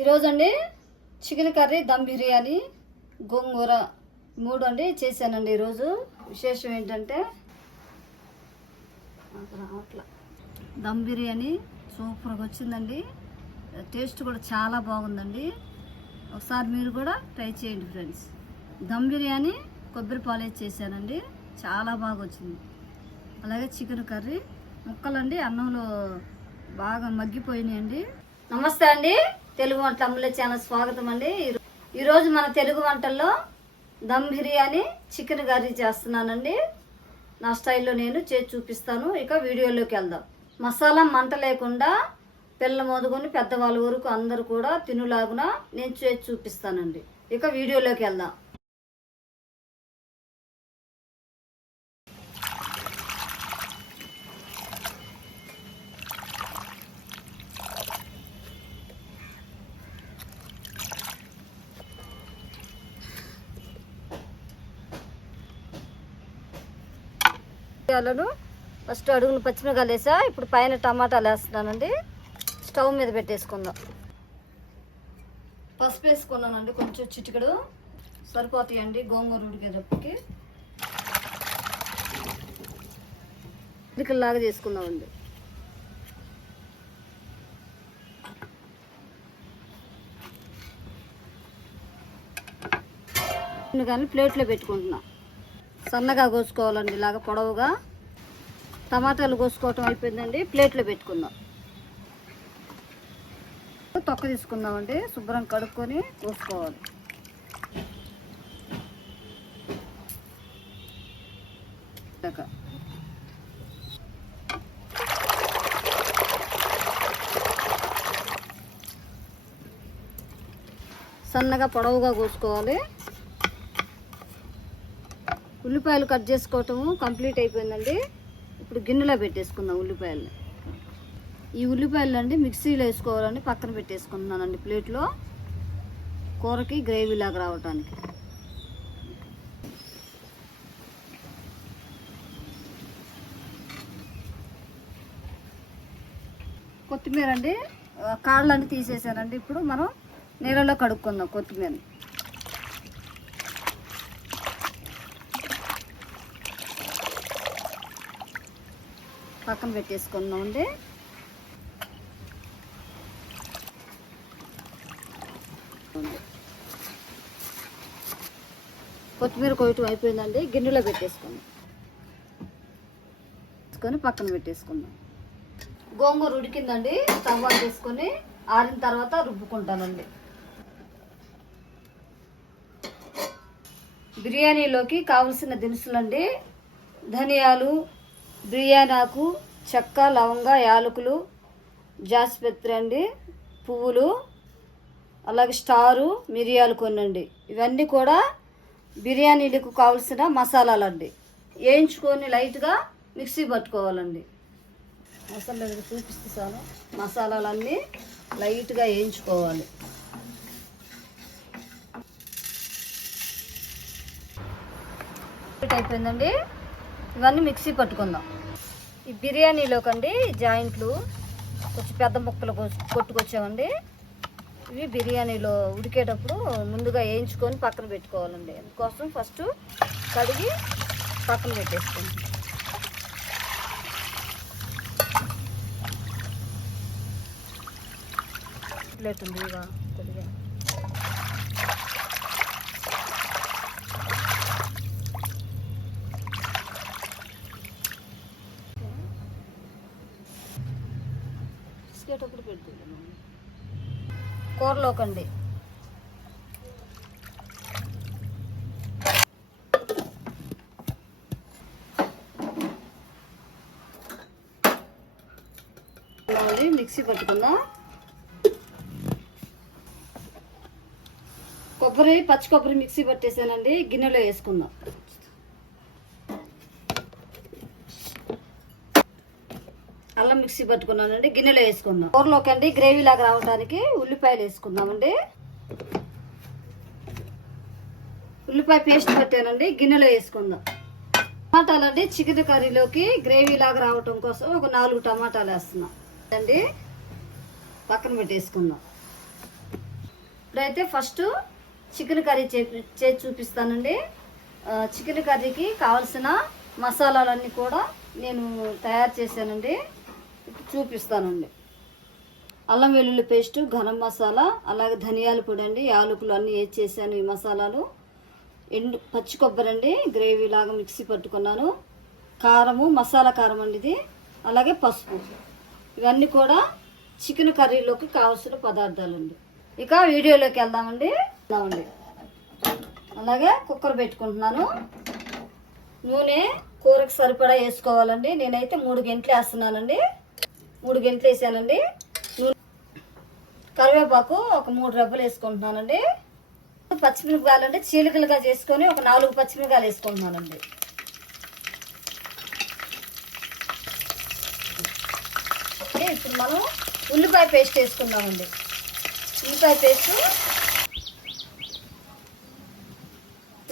ఈరోజు అండి chicken curry, dum biryani, గోంగూర 3 అండి చేశానండి. ఈరోజు విశేషం ఏంటంటే దమ్ బిర్యానీ సూపర్గా వచ్చిందండి. టేస్ట్ కూడా చాలా బాగుందండి. ఒకసారి మీరు కూడా ట్రై చేయండి ఫ్రెండ్స్. దమ్ బిర్యానీ కొబ్బరి పాలు చేశానండి, చాలా బాగా వచ్చింది. అలాగే చికెన్ కర్రీ ముక్కలండి అన్నంలో బాగా మగ్గిపోయినాయండి. నమస్తే అండి, తెలుగు వంటల అమ్ముల ఛానల్ స్వాగతం అండి. ఈరోజు మన తెలుగు వంటల్లో దమ్ బిర్యానీ, చికెన్ కర్రీ చేస్తున్నానండి. నా స్టైల్లో నేను చేసి చూపిస్తాను. ఇక వీడియోలోకి వెళ్దాం. మసాలా మంట లేకుండా పిల్లల మొదలుకొని పెద్దవాళ్ళ వరకు అందరూ కూడా తినులాగున నేను చేసి చూపిస్తానండి. ఇక వీడియోలోకి వెళ్దాం. ఫస్ట్ అడుగులు పచ్చిమిరకాయలు వేసా, ఇప్పుడు పైన టమాటాలు వేస్తున్నానండి. స్టవ్ మీద పెట్టేసుకుందాం. పసుపు వేసుకున్నానండి, కొంచెం చిటికెడు సరిపోతాయండి గోంగూర ఉడికేటప్పటికి. ఉడికల్లాగా చేసుకుందామండి. కానీ ప్లేట్లో పెట్టుకుంటున్నాం. సన్నగా కోసుకోవాలండి, ఇలాగ పొడవుగా. టమాటాలు కోసుకోవటం అయిపోయిందండి, ప్లేట్లో పెట్టుకుందాం. తొక్క తీసుకుందామండి, శుభ్రం కడుక్కొని కోసుకోవాలి. సన్నగా పొడవుగా కోసుకోవాలి. ఉల్లిపాయలు కట్ చేసుకోవటము కంప్లీట్ అయిపోయిందండి. ఇప్పుడు గిన్నెలో పెట్టేసుకుందాం ఉల్లిపాయలు. ఈ ఉల్లిపాయలు అండి మిక్సీలో వేసుకోవాలని పక్కన పెట్టేసుకుంటున్నానండి ప్లేట్లో, కూరకి గ్రేవీ లాగా రావటానికి. కొత్తిమీర అండి కాళ్ళని తీసేసానండి. ఇప్పుడు మనం నీళ్ళలో కడుక్కుందాం కొత్తిమీరని. పక్కన పెట్టేసుకుందాం అండి. కొత్తిమీర కొయ్యటం అయిపోయిందండి, గిన్నెలో పెట్టేసుకుందాం. పక్కన పెట్టేసుకుందాం. గోంగూర ఉడికిందండి, స్టవ్ ఆన్ చేసుకొని ఆరిన తర్వాత రుబ్బుకుంటానండి. బిర్యానీలోకి కావలసిన దినుసులండి: ధనియాలు, బిర్యానీ ఆకు, చెక్క, లవంగ, యాలకులు, జాస్పత్రి అండి, పువ్వులు, అలాగే స్టారు, మిరియాలు కొనండి. ఇవన్నీ కూడా బిర్యానీలకు కావాల్సిన మసాలాలండి. వేయించుకొని లైట్గా మిక్సీ పట్టుకోవాలండి. మసాలా చూపిస్తే చాలు. మసాలాలన్నీ లైట్గా వేయించుకోవాలి. అయిపోయిందండి, ఇవన్నీ మిక్సీ పట్టుకుందాం. ఈ బిర్యానీలోకండి జాయింట్లు కొంచెం పెద్ద ముక్కలు కొట్టుకొచ్చామండి. ఇవి బిర్యానీలో ఉడికేటప్పుడు ముందుగా వేయించుకొని పక్కన పెట్టుకోవాలండి. అందుకోసం ఫస్ట్ కడిగి పక్కన పెట్టేసుకోండి. ప్లేట్ ఉంది ఇక కొద్దిగా. తీసుకేటప్పుడు పెడుతున్నాను కూరలోకండి. మిక్సీ పట్టుకుందాం. పచ్చి కొబ్బరి మిక్సీ పట్టేసానండి, గిన్నెలో వేసుకుందాం. అల్లం మిక్సీ పట్టుకున్నానండి, గిన్నెలో వేసుకుందాం. కూరలోకి అండి గ్రేవీ లాగా రావడానికి ఉల్లిపాయలు వేసుకుందామండి. ఉల్లిపాయ పేస్ట్ పట్టానండి, గిన్నెలో వేసుకుందాం. టమాటాలు అండి చికెన్ కర్రీలోకి గ్రేవీ లాగా రావటం కోసం ఒక 4 టమాటాలు వేస్తున్నాం అండి. పక్కన పెట్టేసుకుందాం. ఇప్పుడైతే ఫస్ట్ చికెన్ కర్రీ చేసి చూపిస్తానండి. చికెన్ కర్రీకి కావాల్సిన మసాలాలన్నీ కూడా నేను తయారు చేశానండి. ఇప్పుడు చూపిస్తానండి. అల్లం వెల్లుల్లి పేస్టు, గరం మసాలా, అలాగే ధనియాల పొడి అండి, యాలకులు అన్నీ వేసి చేశాను. ఈ మసాలాలు పచ్చి కొబ్బరి అండి, గ్రేవీ లాగా మిక్సీ పట్టుకున్నాను. కారము, మసాలా కారం అండి ఇది, అలాగే పసుపు. ఇవన్నీ కూడా చికెన్ కర్రీలోకి కావాల్సిన పదార్థాలండి. ఇక వీడియోలోకి వెళ్దామండి. అలాగే కుక్కర్ పెట్టుకుంటున్నాను. నూనె కూరకు సరిపడా వేసుకోవాలండి. నేనైతే 3 గంటలు వేస్తున్నానండి. 3 గంటలు వేసానండి. కరివేపాకు ఒక 3 రెబ్బలు వేసుకుంటున్నానండి. పచ్చిమిరపకాయలు అంటే చీలికలుగా చేసుకొని ఒక 4 పచ్చిమిరపకాయలు వేసుకుంటున్నానండి. ఇప్పుడు మనం ఉల్లిపాయ పేస్ట్ వేసుకుందామండి. ఉల్లిపాయ పేస్ట్,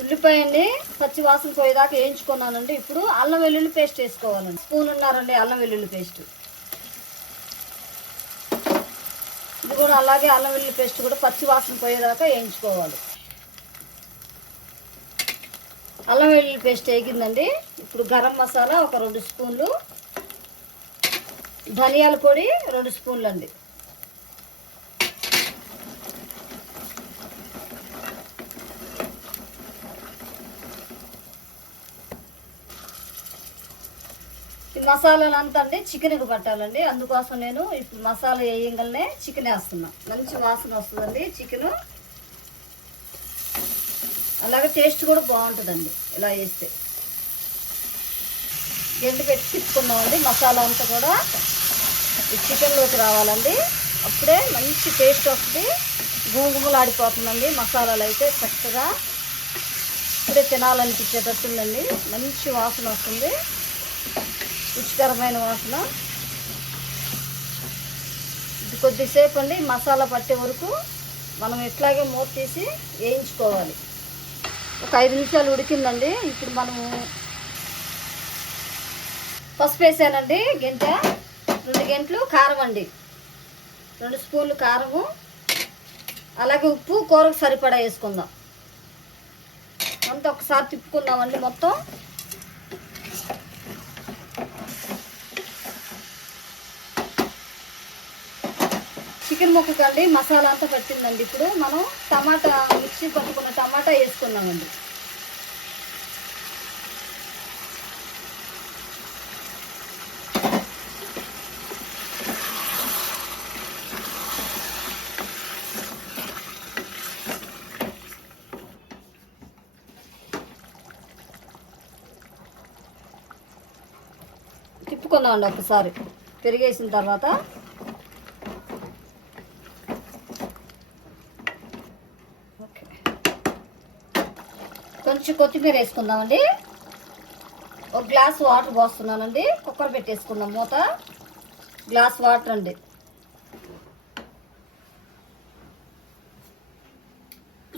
ఉల్లిపాయ అండి పచ్చి వాసన పోయేదాకా వేయించుకున్నానండి. ఇప్పుడు అల్లం వెల్లుల్లి పేస్ట్ వేసుకోవాలండి. స్పూన్ ఉన్నారండి అల్లం వెల్లుల్లి పేస్ట్. ఇది కూడా అలాగే అల్లం వెల్లుల్లి పేస్ట్ కూడా పచ్చి వాసన పోయేదాకా వేయించుకోవాలి. అల్లం వెల్లుల్లి పేస్ట్ వేగిందండి. ఇప్పుడు గరం మసాలా ఒక 2 స్పూన్లు, ధనియాల పొడి 2 స్పూన్లు అండి. ఈ మసాలాలు అంతా అండి చికెన్కి పట్టాలండి. అందుకోసం నేను ఇప్పుడు మసాలా వేయగానే చికెన్ వేస్తున్నా. మంచి వాసన వస్తుందండి చికెను. అలాగే టేస్ట్ కూడా బాగుంటుందండి ఇలా వేస్తే. గంట పెట్టి తిప్పుకుందామండి. మసాలా అంతా కూడా ఈ చికెన్లోకి రావాలండి. అప్పుడే మంచి టేస్ట్ వస్తుంది. గుమగుమలు ఆడిపోతుందండి మసాలాలు అయితే చక్కగా. ఇప్పుడే తినాలనిపించేటట్టుందండి. మంచి వాసన వస్తుంది, రుచికరమైన వాసన. ఇది కొద్దిసేపు అండి మసాలా పట్టే వరకు మనం ఇట్లాగే మూత తీసి వేయించుకోవాలి. ఒక 5 నిమిషాలు ఉడికిందండి. ఇప్పుడు మనము పసుపు వేసానండి. 2 గంటలు కారం అండి, 2 స్పూన్లు కారము, అలాగే ఉప్పు కూరకు సరిపడా వేసుకుందాం. అంతా ఒకసారి తిప్పుకుందామండి మొత్తం. చికెన్ ముక్కకండి మసాలా అంతా పట్టిందండి. ఇప్పుడు మనం టమాటా మిక్సీ పట్టుకున్న టమాటా వేసుకుందామండి. తిప్పుకుందామండి ఒకసారి. పెరిగేసిన తర్వాత కొంచెం కొత్తిమీర వేసుకుందామండి. 1 గ్లాస్ వాటర్ పోస్తున్నానండి. కుక్కర్ పెట్టేసుకుందాం మూత. గ్లాస్ వాటర్ అండి.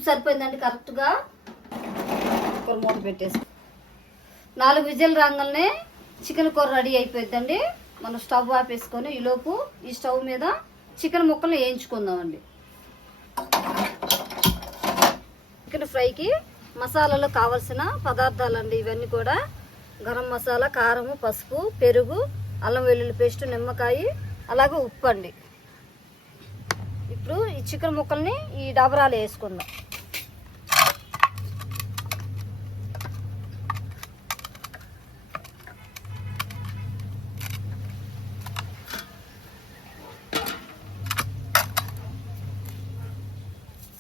సరిపోయిందండి కరెక్ట్గా. కుక్కర్ మూత పెట్టేసి 4 విజిల్ రాగానే చికెన్ కూర రెడీ అయిపోయిందండి. మనం స్టవ్ ఆపేసుకొని ఈలోపు ఈ స్టవ్ మీద చికెన్ ముక్కలు వేయించుకుందామండి. చికెన్ ఫ్రైకి మసాలాలో కావాల్సిన పదార్థాలండి ఇవన్నీ కూడా. గరం మసాలా, కారము, పసుపు, పెరుగు, అల్లం వెల్లుల్లి పేస్ట్, నిమ్మకాయ, అలాగే ఉప్పు అండి. ఇప్పుడు ఈ చికెన్ ముక్కల్ని ఈ డబరాలు వేసుకుందాం.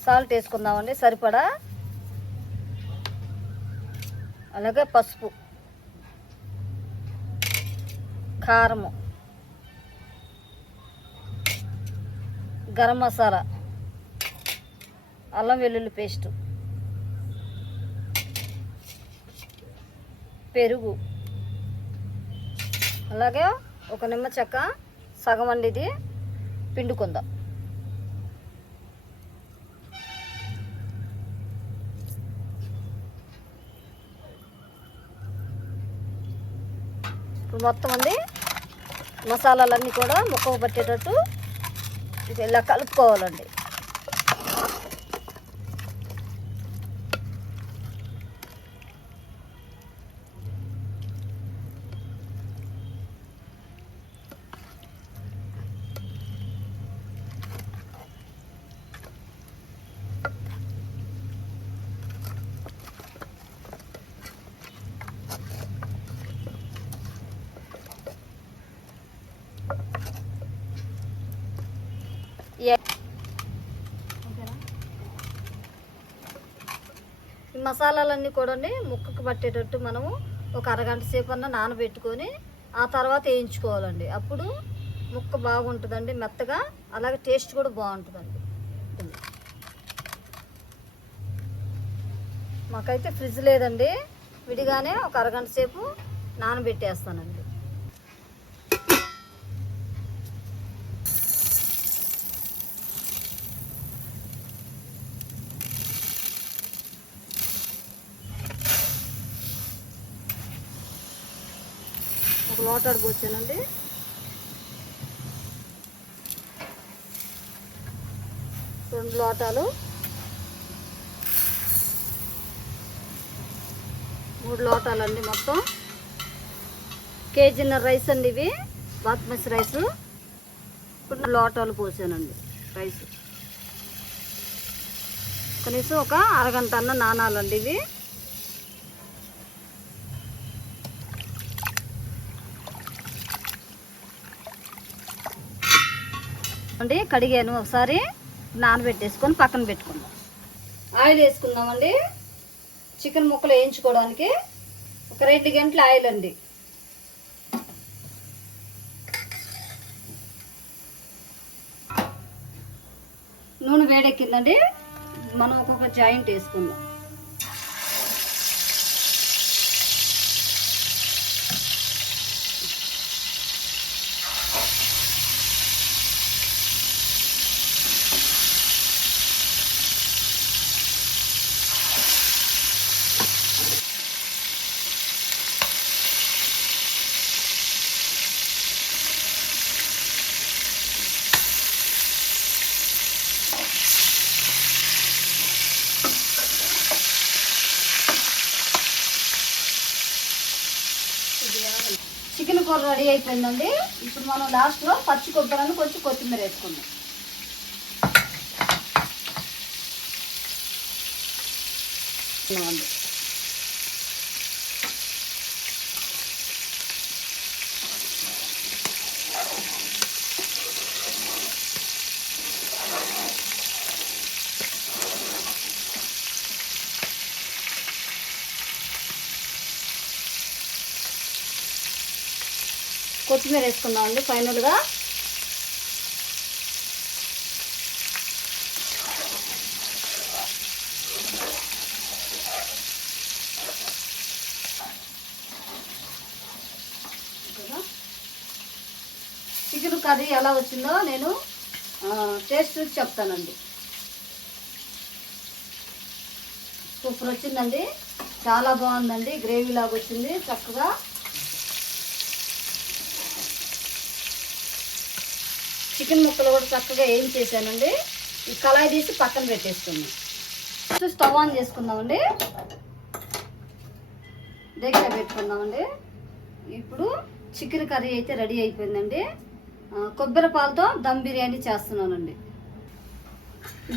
సాల్ట్ వేసుకుందామండి సరిపడా, అలాగే పసుపు, కారము, గరం మసాలా, అల్లం వెల్లుల్లి పేస్టు, పెరుగు, అలాగే ఒక నిమ్మ చెక్క సగం అండి ఇది పిండుకుందాం. ఇప్పుడు మొత్తం అండి మసాలాలన్నీ కూడా ముక్కకు పట్టేటట్టు ఇలా కలుపుకోవాలండి. ఈ మసాలాలన్నీ కూడా ముక్కకు పట్టేటట్టు మనము ఒక అరగంట సేపు అన్న నానబెట్టుకొని ఆ తర్వాత వేయించుకోవాలండి. అప్పుడు ముక్క బాగుంటుందండి మెత్తగా, అలాగే టేస్ట్ కూడా బాగుంటుందండి. మాకైతే ఫ్రిడ్జ్ లేదండి, విడిగానే ఒక అరగంట సేపు నానబెట్టేస్తానండి. ఒక లోటాడు పోసానండి. 2 లోటాలు, 3 లోటాలండి. మొత్తం కేజీన్నర రైస్ అండి. ఇవి బాస్మతి రైస్. 2 లోటాలు పోసానండి రైస్. కనీసం ఒక అరగంట అన్న నానాలండి ఇవి. అండి కడిగాను, ఒకసారి నానబెట్టేసుకొని పక్కన పెట్టుకుందాం. ఆయిల్ వేసుకుందామండి. చికెన్ ముక్కలు వేయించుకోవడానికి ఒక 2 గంటల ఆయిల్ అండి. నూనె వేడెక్కిందండి, మనం ఒక్కొక్క జాయింట్ వేసుకుందాం. చికెన్ కూర రెడీ అయిపోయిందండి. ఇప్పుడు మనం లాస్ట్లో పచ్చి కొబ్బరిని కొంచెం కొత్తిమీర వేసుకుందాం. కొత్తిమీర వేసుకుందామండి ఫైనల్గా. చికెన్ కర్రీ ఎలా వచ్చిందో నేను టేస్ట్ చూసి చెప్తానండి. సూపర్ వచ్చిందండి, చాలా బాగుందండి. గ్రేవీ లాగా వచ్చింది చక్కగా. చికెన్ ముక్కలు కూడా చక్కగా ఏం చేశానండి. ఈ కళాయి తీసి పక్కన పెట్టేసుకుందాం. స్టవ్ ఆన్ చేసుకుందామండి. దగ్గర పెట్టుకుందామండి. ఇప్పుడు చికెన్ కర్రీ అయితే రెడీ అయిపోయిందండి. కొబ్బరి పాలతో దమ్ బిర్యానీ చేస్తున్నానండి.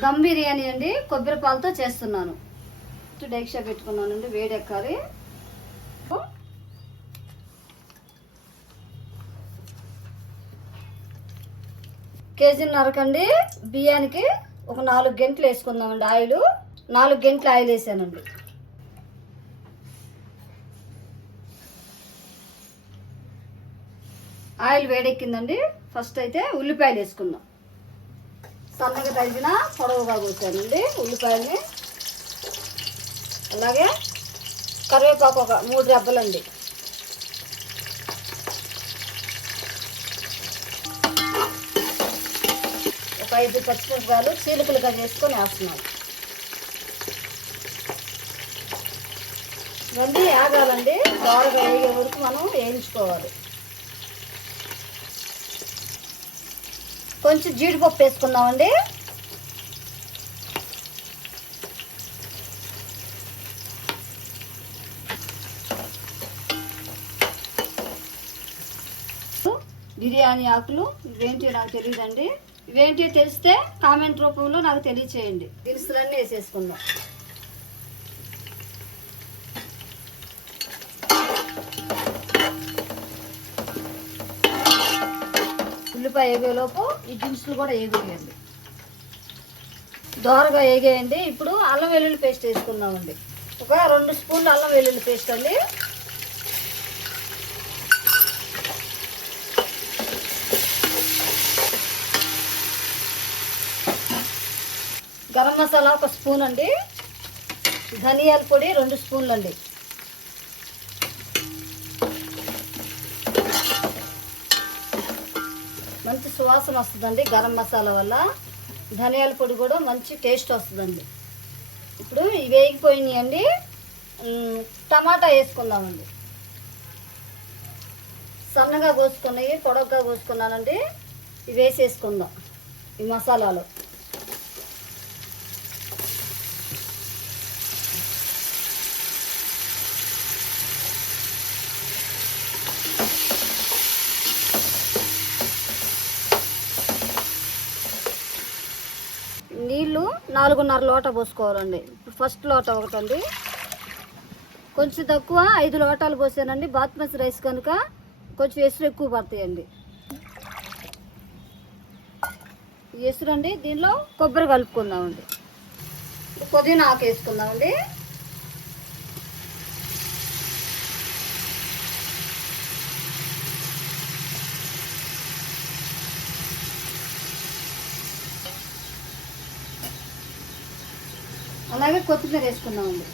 దమ్ బిర్యానీ అండి కొబ్బరి పాలతో చేస్తున్నాను. డైక్షా పెట్టుకున్నానండి, వేడెక్కాలి. కేజీన్నరకండి బియ్యానికి ఒక 4 గంటలు వేసుకుందామండి ఆయిల్. 4 గంటలు ఆయిల్ వేసానండి. ఆయిల్ వేడెక్కిందండి. ఫస్ట్ అయితే ఉల్లిపాయలు వేసుకుందాం. సన్నగా తరిగిన పొడవుగా కోసానండి ఉల్లిపాయలని. అలాగే కరివేపాకు ఒక 3 రెబ్బలండి. ఒక 5 పచ్చిమిరపకాయలు చీలికలుగా చేసుకొని వేస్తున్నాను. ఇవన్నీ ఆగాలండి, బాగా వేగే వరకు మనం వేయించుకోవాలి. కొంచెం జీడిపప్పు వేసుకుందామండి. బిర్యానీ ఆకులు ఇవేంటి నాకు తెలియదండి. ఇవేంటి తెలిస్తే కామెంట్ రూపంలో నాకు తెలియచేయండి. దినుసులన్నీ వేసేసుకుందాం. ఉల్లిపాయ వేగేలోపు ఈ దినుసులు కూడా వేగేయండి, దోరగా వేగేయండి. ఇప్పుడు అల్లం వెల్లుల్లి పేస్ట్ వేసుకుందామండి. ఒక 2 స్పూన్లు అల్లం వెల్లుల్లి పేస్ట్ అండి. గరం మసాలా 1 స్పూన్ అండి. ధనియాల పొడి 2 స్పూన్లు అండి. మంచి సువాసన వస్తుందండి గరం మసాలా వల్ల. ధనియాల పొడి కూడా మంచి టేస్ట్ వస్తుందండి. ఇప్పుడు ఇవి వేగిపోయినాయండి. టమాటా వేసుకుందామండి. సన్నగా కోసుకున్నాయి, పొడవుగా కోసుకున్నానండి. ఇవి వేసేసుకుందాం ఈ మసాలాలో. నీళ్ళు 4.5 లోటా పోసుకోవాలండి. ఫస్ట్ లోటా ఒకటండి, కొంచెం తక్కువ 5 లోటాలు పోసానండి. బాస్మతి రైస్ కనుక కొంచెం ఎసురు ఎక్కువ పడతాయండి. ఎసురు అండి. దీనిలో కొబ్బరి కలుపుకుందామండి. పుదీనా ఆకు వేసుకుందామండి. అలాగే కొత్తిమీర వేసుకుందామండి.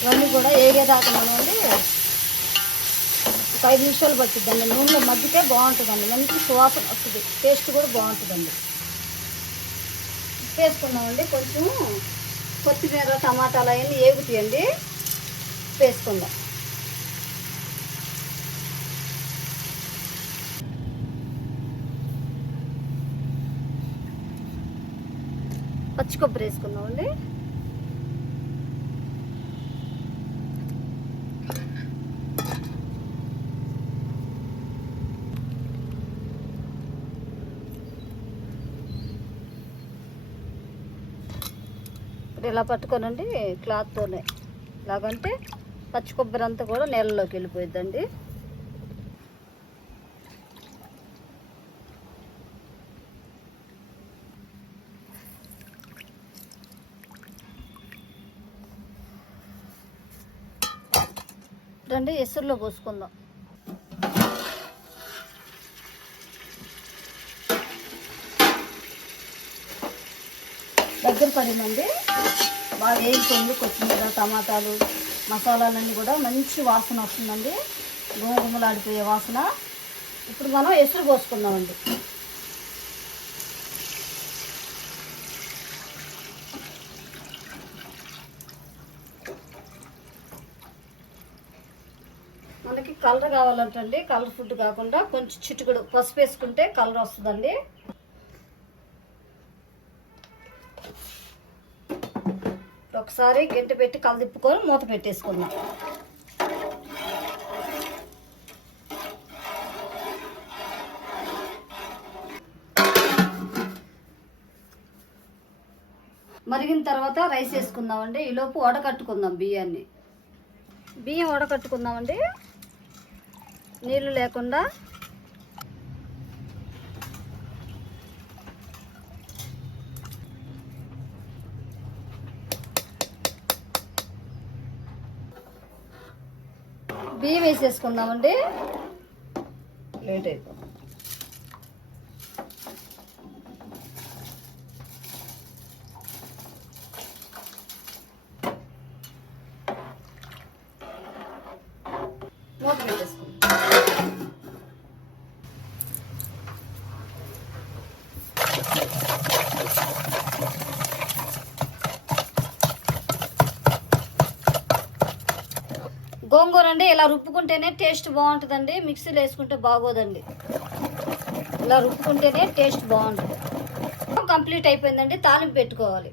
ఇవన్నీ కూడా ఏగేదాకా అండి ఒక 5 నిమిషాలు పట్టిద్దండి. నూనెలో మగ్గితే బాగుంటుందండి. మంచి సువాసన వస్తుంది, టేస్ట్ కూడా బాగుంటుందండి. వేసుకుందామండి. కొంచెం కొత్తిమీర టమాటాలు అవన్నీ ఏగుతాయండి, వేసుకుందాం. పచ్చి కొబ్బరి వేసుకుందామండి. ఇప్పుడు ఇలా పట్టుకోనండి క్లాత్తోనే. ఇలాగంటే పచ్చి కొబ్బరి అంతా కూడా నీళ్ళలోకి వెళ్ళిపోయిద్దండి. రండి ఎసురులో పోసుకుందాం. దగ్గర పడిందండి. బాగా వేగిపోయింది. కొత్తిమీర టమాటాలు మసాలాలన్నీ కూడా మంచి వాసన వస్తుందండి, గుమగుమలాడిపోయే వాసన. ఇప్పుడు మనం ఎసురు పోసుకుందామండి. మనకి కలర్ కావాలంటండి, కలర్ ఫుడ్ కాకుండా కొంచెం చిటికెడు పసుపు వేసుకుంటే కలర్ వస్తుందండి. ఒకసారి గంటె పెట్టి కలదిప్పుకొని మూత పెట్టేసుకుందాం. మరిగిన తర్వాత రైస్ వేసుకుందామండి. ఈలోపు వడకట్టుకుందాం బియ్యాన్ని. బియ్యం వడకట్టుకుందామండి, నీళ్ళు లేకుండా. బియ్యం వేసేసుకుందామండి. లేట్ అయిపోతుంది. మూత పెట్టేసుకుందాం. గోంగూర అండి ఇలా రుబ్బుకుంటేనే టేస్ట్ బాగుంటుందండి. మిక్సీలో వేసుకుంటే బాగోదండి. ఇలా రుబ్బుకుంటేనే టేస్ట్ బాగుంటుంది. కంప్లీట్ అయిపోయిందండి. తాలింపు పెట్టుకోవాలి.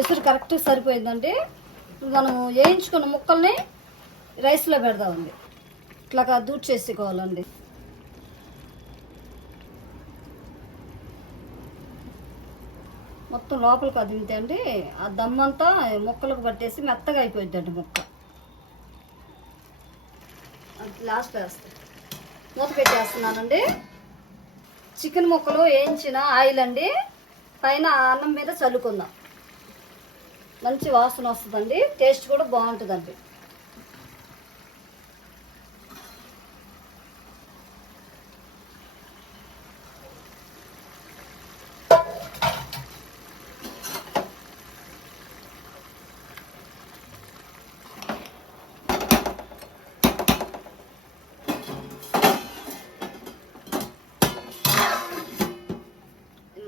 ఎసురు కరెక్ట్ సరిపోయిందండి. ఇప్పుడు మనం వేయించుకున్న ముక్కల్ని రైస్లో పెడదామండి. ఇట్లా దూట్ చేసుకోవాలండి. మొత్తం లోపలికి అదిమితే అండి ఆ దమ్మంతా ముక్కలకు పట్టేసి మెత్తగా అయిపోయిందండి ముక్క. లాస్ట్ వేస్తాను, మూత పెట్టేస్తున్నానండి. చికెన్ ముక్కలు వేయించిన ఆయిల్ అండి పైన అన్నం మీద చల్లుకుందాం. మంచి వాసన వస్తుందండి, టేస్ట్ కూడా బాగుంటుందండి.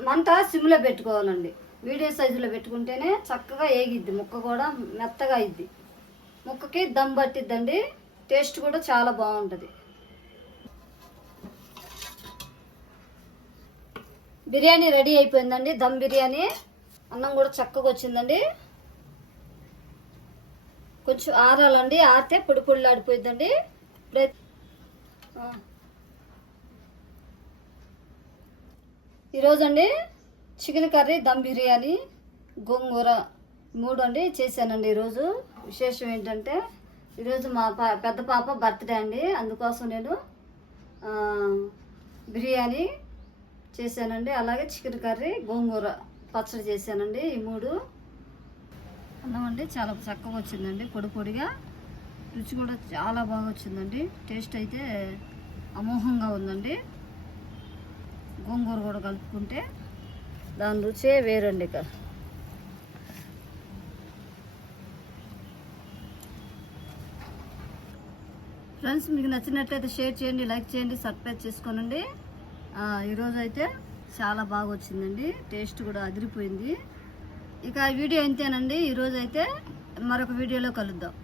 మంట సిమ్లో పెట్టుకోవాలండి. మీడియం సైజులో పెట్టుకుంటేనే చక్కగా ఏగిద్ది, ముక్క కూడా మెత్తగా అయింది. ముక్కకి దమ్ పట్టిద్దండి, టేస్ట్ కూడా చాలా బాగుంటుంది. బిర్యానీ రెడీ అయిపోయిందండి, దమ్ బిర్యానీ. అన్నం కూడా చక్కగా వచ్చిందండి. కొంచెం ఆరాలండి, ఆరితే పొడి పొడిలాడిపోయిందండి. ఈరోజు అండి చికెన్ కర్రీ, దమ్ బిర్యానీ, గోంగూర 3 అండి చేశానండి. ఈరోజు విశేషం ఏంటంటే ఈరోజు మా పెద్ద పాప బర్త్డే అండి, అందుకోసం నేను బిర్యానీ చేశానండి. అలాగే చికెన్ కర్రీ, గోంగూర పచ్చడి చేశానండి. ఈ 3 అన్నం అండి చాలా చక్కగా వచ్చిందండి, పొడి పొడిగా. రుచి కూడా చాలా బాగా వచ్చిందండి. టేస్ట్ అయితే అమోఘంగా ఉందండి. గోంగూర కూడా కలుపుకుంటే దాని రుచే వేరండి. ఇక ఫ్రెండ్స్, మీకు నచ్చినట్లయితే షేర్ చేయండి, లైక్ చేయండి, సబ్స్క్రైబ్ చేసుకోనండి. ఈరోజు అయితే చాలా బాగా వచ్చిందండి, టేస్ట్ కూడా అదిరిపోయింది. ఇక వీడియో ఇంతేనండి. ఈరోజు అయితే మరొక వీడియోలో కలుద్దాం.